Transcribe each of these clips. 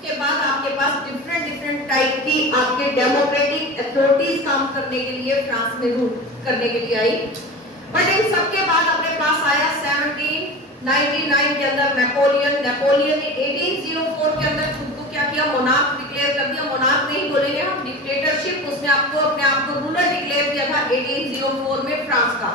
उसके बाद आपके पास डिफरेंट टाइप की आपके डेमोक्रेटिक अथॉरिटीज काम करने के लिए फ्रांस में रूल करने के लिए आई। बट इन सबके बाद अपने पास आया 1799 के अंदर नेपोलियन ने 1804 के अंदर खुद को क्या किया, मोनार्क डिक्लेयर कर दिया। मोनार्क नहीं बोलेंगे हम, डिक्टेटरशिप। उसने अपने आप को रूलर डिक्लेयर किया था 1804 में फ्रांस का।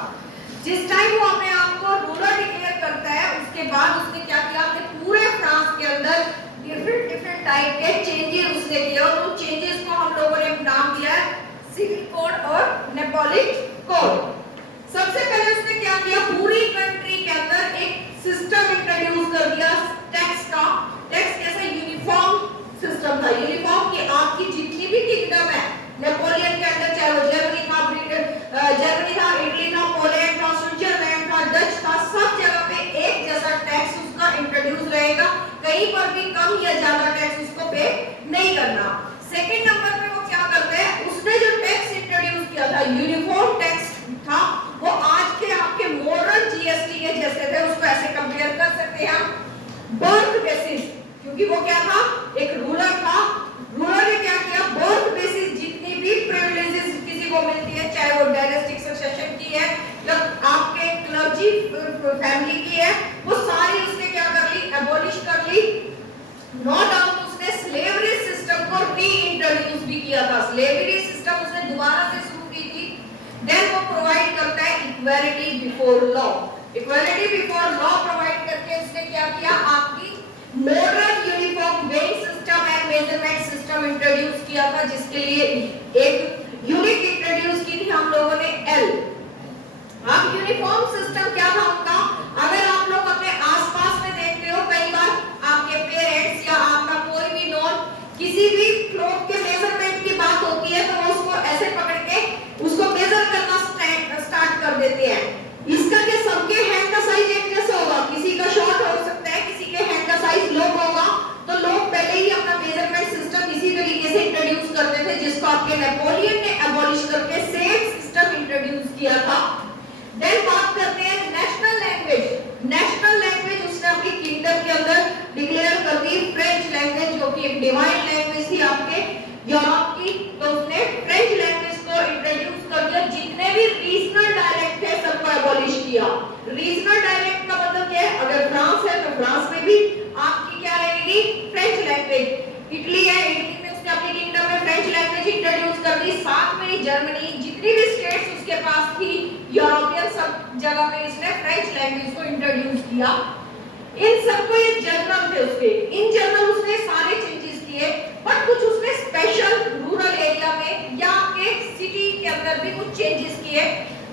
जिस टाइम वो अपने आप को रूलर डिक्लेयर करता है उसके बाद उसने क्या किया, अपने पूरे फ्रांस के अंदर डिफरेंट टाइप के चेंजेस उसने किए और उन चेंजेस को हम लोगों ने नाम दिया है सिविल कोड और नेपोलियन कोड। सबसे पहले उसने क्या किया, पूरी कंट्री के अंदर एक सिस्टम इंट्रोड्यूस कर दिया टैक्स का। टैक्स कैसा, यूनिफॉर्म सिस्टम था। यूनिफॉर्म कि आपकी जितनी भी किंगडम है नेपोलियन के अंदर, चाहे वो जर्मनी था, इटली था, पोलैंड था, स्विट्जरलैंड था, डच था, सब जगह पे एक जैसा टैक्स उसका इंट्रोड्यूस रहेगा। कहीं पर भी कम या ज्यादा टैक्स उसको पे नहीं करना। सेकंड नंबर पे वो क्या करते हैं, उसने जो टैक्स इंट्रोड्यूस किया था, यूनिफॉर्म टैक्स था, वो आज के आपके मॉडर्न जीएसटी के जैसे थे। उसको ऐसे कंपेयर कर सकते हैं हम बर्थ बेसिस, क्योंकि वो क्या था, एक रूलर था। रूलर ने क्या किया, बर्थ बेसिस जितनी भी प्रिविलेजेस किसी को मिलती है, चाहे वो डायनेस्टिक सक्सेशन की है या आपके क्लर्जी फैमिली की है, वो सारी उसने क्या कर ली, एबॉलिश कर ली। नो डाउट उसने स्लेवरी सिस्टम को रीइंट्रोड्यूस भी किया था। स्लेवरी सिस्टम उसने दोबारा से शुरू की थी। देन वो प्रोवाइड करता है equality before law. Equality before law provide करके उसने क्या किया, आपकी modern uniform weighing system and measurement system introduce किया था, जिसके लिए एक यूनिट इंट्रोड्यूस की थी हम लोगों ने, एल। अब यूनिफॉर्म सिस्टम क्या था उनका, अगर आप लोग अपने आसपास में देखते हो, कई बार आपके पेरेंट्स या आपका कोई भी नॉन किसी भी क्लॉथ के मेजरमेंट की बात होती है तो वो उसको ऐसे पकड़ के उसको मेजर करना स्टार्ट कर देते हैं। इसका क्या, सबके हैंड का साइज एक जैसा होगा, किसी का शॉर्ट हो सकता है, किसी के हैंड का साइज लॉन्ग होगा। तो लोग पहले ही अपना मेजरमेंट सिस्टम इसी तरीके से इंट्रोड्यूस करते थे, जिसको आपके नेपोलियन ने एबॉलिश करके सेम सिस्टम इंट्रोड्यूस किया था। देन बात करते हैं नेशनल लैंग्वेज। नेशनल लैंग्वेज उसने अपनी किंगडम के अंदर डिक्लेयर कर दी फ्रेंच लैंग्वेज, जो कि एक डिवाइन लैंग्वेज थी आपके यूरोप की। तो उसने फ्रेंच लैंग्वेज को इंट्रोड्यूस कर दिया। जितने भी रीजनल डायलेक्ट थे सबको एबॉलिश किया। रीजनल डायलेक्ट का मतलब क्या है, अगर फ्रांस है तो फ्रांस में भी आपकी क्या रहेगी, फ्रेंच लैंग्वेज। इटली है, इटली में उसने अपनी किंगडम में फ्रेंच लैंग्वेज इंट्रोड्यूस कर दी। साथ में जर्मनी, जितनी भी स्टेट्स उसके पास थी यूरोपियन, सब जगह पे इसने फ्रेंच लैंग्वेज को इंट्रोड्यूस किया। इन सबको ये जर्नल थे उसके, इन जर्नल उसने सारे चेंजेस किए। बट कुछ उसने स्पेशल रूरल एरिया में या आपके सिटी के अंदर भी कुछ चेंजेस किए।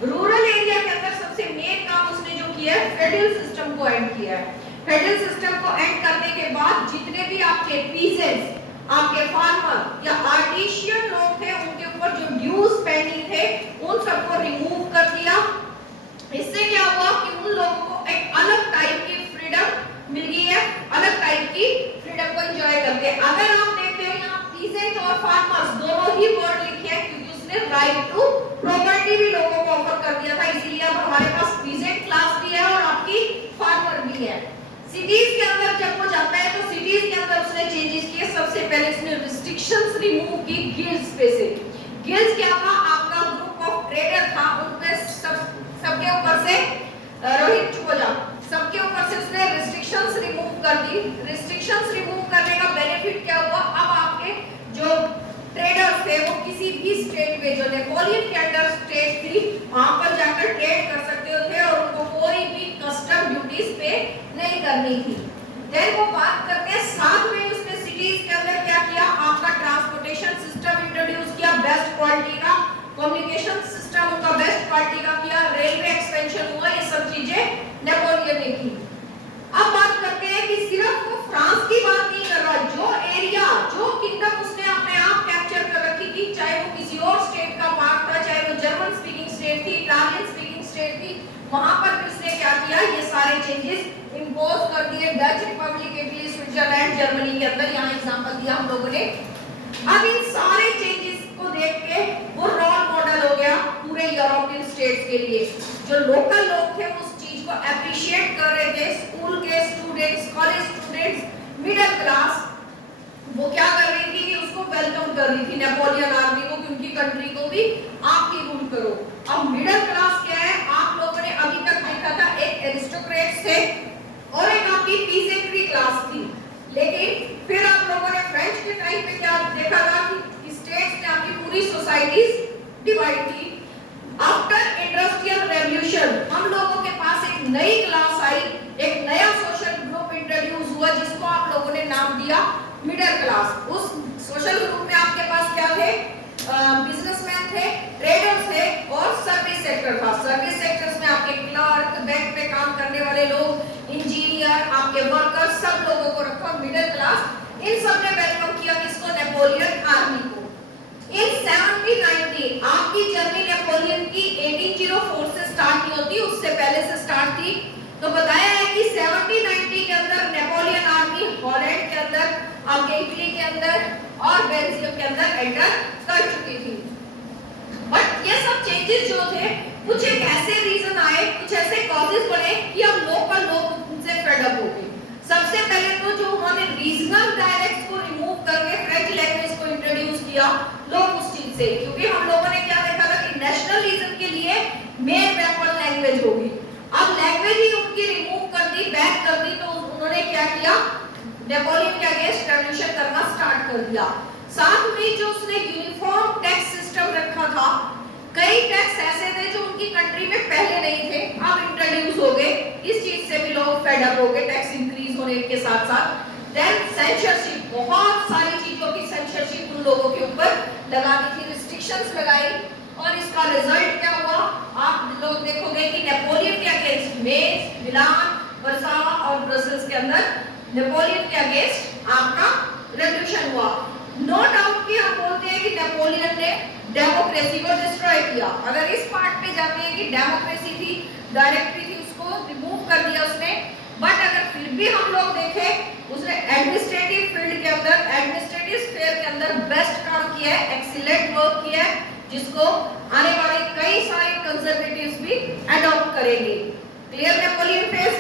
रूरल एरिया के अंदर सबसे मेन काम उसने जो किया है, फेडरल सिस्टम को एंड किया है। फेडरल सिस्टम को एंड करने के बाद जितने भी आपके पीजेंट्स, आपके फार्मर या आर्टिशियन लोग थे, उनके ऊपर जो ड्यूज पेंडिंग थे उन सबको रिमूव कर दिया। इससे क्या हुआ कि उन लोगों को एक अलग टाइप की फ्रीडम मिल गई है, अलग टाइप की फ्रीडम को एंजॉय करते हैं। अगर आप देखते हो यहाँ पीजेंट और फार्मर्स दोनों ही वर्ड लिखे हैं, क्योंकि उसने राइट टू प्रॉपर्टी भी लोगों को ऑफर कर दिया था। इसीलिए अब हमारे पास पीजेंट क्लास भी है और आपकी फार्मर भी है। सिटीज के अंदर जब वो जाता है तो सिटीज के अंदर उसने चेंजेस किए। सबसे पहले उसने रिस्ट्रिक्शंस रिमूव की गिल्ड्स पे से। गिल्ड्स क्या था, आपका ग्रुप ऑफ ट्रेडर था, उन पे सबके ऊपर से रोहित चुप हो जा, सबके ऊपर से उसने रिस्ट्रिक्शंस रिमूव कर दी। रिस्ट्रिक्शंस रिमूव करने का बेनिफिट क्या हुआ, अब आपके जो ट्रेडर्स थे वो किसी भी स्टेट में, जो नेपोलियन के अंडर स्टेट थी, वहां पर जाकर ट्रेड कर सकते थे और उनको कोई भी कस्टम ड्यूटीज पे नहीं करनी थी। देन वो बात करते हैं, साथ में उसने सिटीज के अंदर क्या किया, आपका ट्रांसपोर्टेशन सिस्टम इंट्रोड्यूस किया, बेस्ट क्वालिटी का कम्युनिकेशन सिस्टम उनका बेस्ट क्वालिटी का किया, रेलवे एक्सपेंशन हुआ, ये सब चीजें नेपोलियन ने की। अब बात करते हैं कि सिर्फ वो फ्रांस की बात नहीं कर रहा, जो एरिया, जो किंगडम उसने अपने आप कैप्चर कर रखी थी, चाहे वो किसी और स्टेट का पार्ट था, चाहे वो जर्मन स्पीकिंग स्टेट थी, इटालियन स्पीकिंग स्टेट थी, वहां पर भी उसने क्या किया, ये सारे चेंजेस इंपोज कर दिए। Dutch Republic, Italy, Switzerland, Germany के अंदर, यहाँ एग्जांपल दिया हम लोगों ने। अब इन सारे चेंजेस को देख के वो रोल मॉडल हो गया पूरे यूरोपियन स्टेट्स के लिए। जो लोकल लोग थे उस चीज को अप्रिशिएट कर रहे थे, स्कूल के students, college students, middle class लेकिन फिर आप लोगों ने फ्रेंच के टाइम पे क्या देखा था कि स्टेट्स ने अपनी पूरी सोसाइटीज डिवाइड की। आफ्टर इंडस्ट्रियल रेवोल्यूशन हम लोगों के पास एक नई क्लास आई, एक नया सोशल ग्रुप इंट्रोड्यूस हुआ जिसको आप लोगों ने नाम दिया मिडिल क्लास। उस सोशल ग्रुप में आपके पास क्या थे? बिजनेसमैन थे, ट्रेडर्स थे और सर्विस सेक्टर था। सर्विस सेक्टर्स में आपके क्लर्क, बैंक में काम करने वाले लोग, इंजीनियर, आपके वर्कर्स, सब लोगों को रखा मिडिल क्लास। इन सब ने वेलकम किया किसको? नेपोलियन आर्मी को। इन 1790 आपकी जर्नी नेपोलियन की 1804 से स्टार्ट नहीं होती, उससे पहले से स्टार्ट थी। तो बताया है कि 1790 के अंदर नेपोलियन आर्मी हॉलैंड के अंदर, आपके इटली के अंदर और बेल्जियम के अंदर एंटर कर चुकी थी। बट ये सब चेंजेस जो थे कुछ एक ऐसे रीजन आए, कुछ ऐसे कॉजेस बने कि अब लोकल लोग उनसे फेड अप हो गए। सबसे पहले तो जो उन्होंने रीजनल डायलेक्ट्स को रिमूव करके फ्रेंच लैंग्वेज को इंट्रोड्यूस किया लोग उस चीज से, क्योंकि हम लोगों ने क्या देखा था कि नेशनलिज्म के लिए मेन वेपन लैंग्वेज होगी। अब लैंग्वेज ही उनकी रिमूव कर दी, बैक कर दी, तो उन्होंने क्या किया? नेपोलियन के अगेंस्ट रेवोल्यूशन करना स्टार्ट कर दिया। साथ में जो उसने यूनिफॉर्म टैक्स सिस्टम रखा था, कई टैक्स ऐसे थे जो उनकी कंट्री में पहले नहीं थे, अब इंट्रोड्यूस हो गए। इस चीज से भी लोग फेड अप हो गए, टैक्स इंक्रीज होने के साथ साथ। देन सेंसरशिप, बहुत सारी चीजों की सेंसरशिप उन लोगों के ऊपर लगा दी थी, रिस्ट्रिक्शंस लगाई। और इसका रिजल्ट क्या हुआ? आप लोग देखोगे कि नेपोलियन के अगेंस्ट मेज, मिलान, वर्सावा और ब्रसेल्स के अंदर नेपोलियन के अगेंस्ट आपका रेवोल्यूशन हुआ। नो डाउट कि हम बोलते हैं कि नेपोलियन ने डेमोक्रेसी को डिस्ट्रॉय किया। अगर इस पार्ट पे जाते हैं कि डेमोक्रेसी थी, डायरेक्टरी थी, उसको रिमूव कर दिया उसने। बट अगर फिर भी हम लोग देखें, उसने एडमिनिस्ट्रेटिव फील्ड के अंदर, एडमिनिस्ट्रेटिव स्फीयर के अंदर बेस्ट काम किया है, एक्सीलेंट वर्क किया है, जिसको आने वाले कई सारे कंजर्वेटिव्स भी अडॉप्ट करेंगे। Clear Napoleon phase?